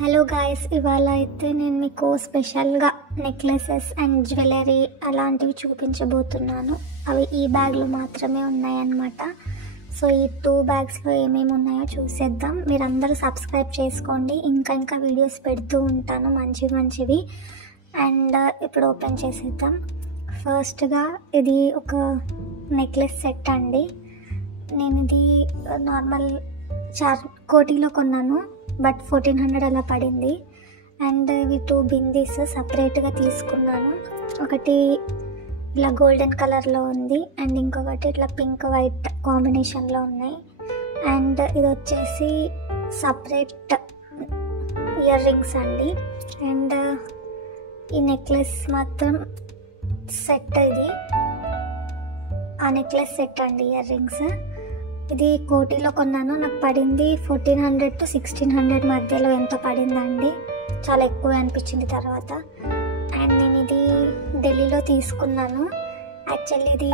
Hello guys, ఇవాళ అయితే నేను మీకు స్పెషల్గా నెక్లెసెస్ అండ్ జ్యువెలరీ అలాంటివి చూపించబోతున్నాను. అవి ఈ బ్యాగ్లో మాత్రమే ఉన్నాయన్నమాట. సో ఈ 2 బ్యాగ్స్లో ఏమేమి ఉన్నాయో చూసేద్దాం. మీరందరూ సబ్స్క్రైబ్ చేసుకోండి, ఇంకా వీడియోస్ పెడుతూ ఉంటాను మంచివి. అండ్ ఇప్పుడు ఓపెన్ చేసేద్దాం. ఫస్ట్గా ఇది ఒక నెక్లెస్ సెట్ అండి. నేను ఇది నార్మల్ కోటిలో కొన్నాను, బట్ 1400 అలా పడింది. అండ్ ఇవి 2 బిందీస్ సపరేట్గా తీసుకున్నాను. ఒకటి ఇలా గోల్డెన్ కలర్లో ఉంది అండ్ ఇంకొకటి ఇట్లా పింక్ వైట్ కాంబినేషన్లో ఉన్నాయి. అండ్ ఇది వచ్చేసి సపరేట్ ఇయర్ రింగ్స్ అండి. అండ్ ఈ నెక్లెస్ మాత్రం సెట్, ఇది ఆ నెక్లెస్ సెట్ అండి, ఇయర్ రింగ్స్. ఇది కోటిలో కొన్నాను, నాకు పడింది 1400 to 1600 మధ్యలో ఎంతో పడిందండి. చాలా ఎక్కువ అనిపించింది తర్వాత. అండ్ నేను ఇది ఢిల్లీలో తీసుకున్నాను. యాక్చువల్లీ ఇది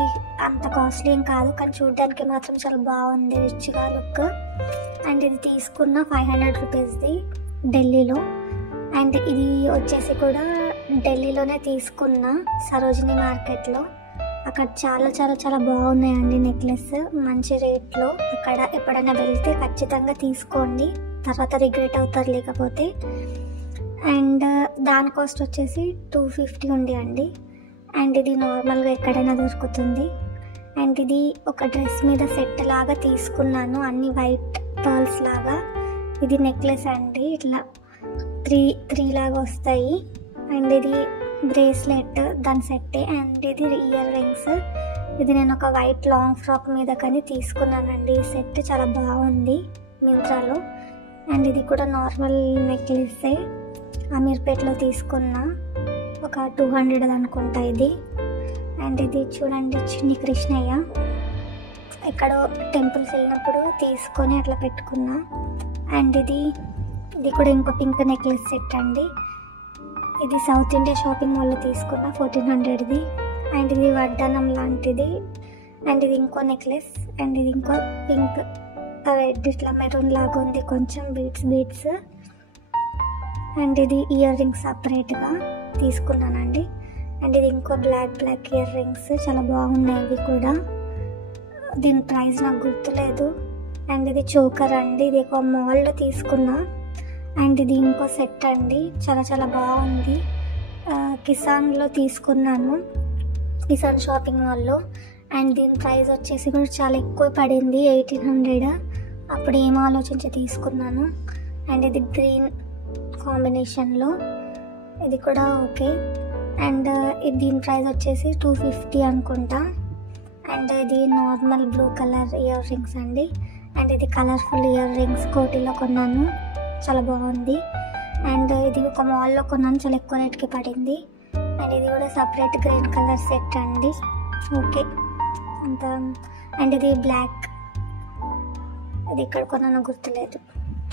అంత కాస్ట్లీ ఏం కాదు, కానీ చూడడానికి మాత్రం చాలా బాగుంది, రిచ్గా లుక్. అండ్ ఇది తీసుకున్న 500 రూపీస్ది ఢిల్లీలో. అండ్ ఇది వచ్చేసి కూడా ఢిల్లీలోనే తీసుకున్న సరోజిని మార్కెట్లో. అక్కడ చాలా బాగున్నాయండి నెక్లెస్, మంచి రేట్లో. అక్కడ ఎప్పుడైనా వెళ్తే ఖచ్చితంగా తీసుకోండి, తర్వాత రిగ్రెట్ అవుతారు లేకపోతే. అండ్ దాని కాస్ట్ వచ్చేసి 250 ఉంది అండి. అండ్ ఇది నార్మల్గా ఎక్కడైనా దొరుకుతుంది. అండ్ ఇది ఒక డ్రెస్ మీద సెట్ లాగా తీసుకున్నాను, అన్ని వైట్ పర్ల్స్ లాగా. ఇది నెక్లెస్ అండి, ఇట్లా 3 లాగా వస్తాయి. అండ్ ఇది బ్రేస్లెట్ దాని సెట్టే. అండ్ ఇది ఇయర్ రింగ్స్. ఇది నేను ఒక వైట్ లాంగ్ ఫ్రాక్ మీద కానీ తీసుకున్నానండి. ఈ సెట్ చాలా బాగుంది మింత్రాలో. అండ్ ఇది కూడా నార్మల్ నెక్లెస్సే, అమీర్పేట్లో తీసుకున్న, ఒక 200 అనుకుంటా ఇది. అండ్ ఇది చూడండి, చిన్ని కృష్ణయ్య ఎక్కడో టెంపుల్కి వెళ్ళినప్పుడు తీసుకొని అట్లా పెట్టుకున్నా. అండ్ ఇది కూడా ఇంకో పింక్ నెక్లెస్ సెట్ అండి. ఇది సౌత్ ఇండియా షాపింగ్ మాల్లో తీసుకున్న 1400ది. అండ్ ఇది వడ్డానం లాంటిది. అండ్ ఇది ఇంకో నెక్లెస్. అండ్ ఇది ఇంకో పింక్ రెడ్ ఇట్లా మెరూన్ లాగా ఉంది, కొంచెం బీట్స్. అండ్ ఇది ఇయర్ రింగ్స్ సపరేట్గా తీసుకున్నానండి. అండ్ ఇది ఇంకో బ్లాక్ ఇయర్ రింగ్స్, చాలా బాగున్నాయి ఇవి కూడా. దీని ప్రైస్ నాకు గుర్తులేదు. అండ్ ఇది చోకర్ అండి, ఇది ఒక మాల్లో తీసుకున్నా. అండ్ ఇది ఇంకో సెట్ అండి, చాలా బాగుంది. కిసాన్లో తీసుకున్నాను, కిసాన్ షాపింగ్ మాల్లో. అండ్ దీని ప్రైస్ వచ్చేసి కూడా చాలా ఎక్కువ పడింది, 1800. అప్పుడు ఏం ఆలోచించి తీసుకున్నాను. అండ్ ఇది గ్రీన్ కాంబినేషన్లో, ఇది కూడా ఓకే. అండ్ దీని ప్రైస్ వచ్చేసి 250 అనుకుంటా. అండ్ ఇది normal blue colour ear rings అండి. అండ్ ఇది కలర్ఫుల్ ఇయర్ రింగ్స్, కోటిలో కొన్నాను, చాలా బాగుంది. అండ్ ఇది ఒక మాల్లో కొన్నాను, చాలా ఎక్కువ రేట్కి పడింది. అండ్ ఇది కూడా సపరేట్ గ్రీన్ కలర్ సెట్ అండి, ఓకే అంత. అండ్ ఇది బ్లాక్, ఇది ఇక్కడ కొన్నాను గుర్తులేదు.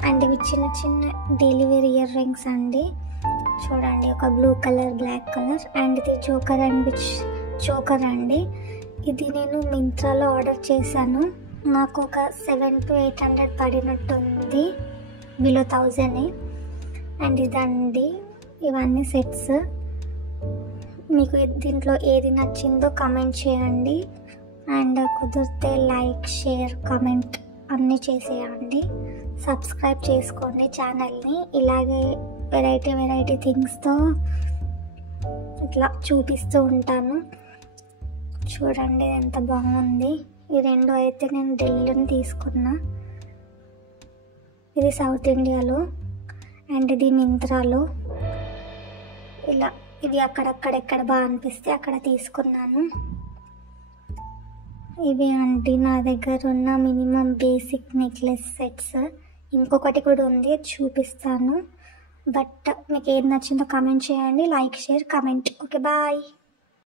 అండ్ ఇవి చిన్న డైలీ వేర్ ఇయర్ రింగ్స్ అండి. చూడండి, ఒక blue colour, black colour. And ఇది చోకర్ అండి. ఇది నేను మింత్రాలో ఆర్డర్ చేశాను, నాకు ఒక 700 to 800 పడినట్టుంది, బిలో 1000. అండ్ ఇదండి, ఇవన్నీ సెట్స్. మీకు దీంట్లో ఏది నచ్చిందో కమెంట్ చేయండి. అండ్ కుదిరితే లైక్, షేర్, కమెంట్ అన్నీ చేసేయండి. సబ్స్క్రైబ్ చేసుకోండి ఛానల్ని. ఇలాగే వెరైటీ థింగ్స్తో ఇట్లా చూపిస్తూ ఉంటాను. చూడండి ఎంత బాగుంది. ఈ 2 అయితే నేను ఢిల్లీలో తీసుకున్నా. ఇది సౌత్ ఇండియాలో. అండ్ ఇది మింత్రాలో. ఇలా ఇవి అక్కడెక్కడ బాగా అనిపిస్తే అక్కడ తీసుకున్నాను. ఇవి అంటే నా దగ్గర ఉన్న మినిమం బేసిక్ నెక్లెస్ సెట్స్. ఇంకొకటి కూడా ఉంది, చూపిస్తాను. బట్ మీకు ఏది నచ్చిందో కమెంట్ చేయండి, like, share, comment. Okay, bye.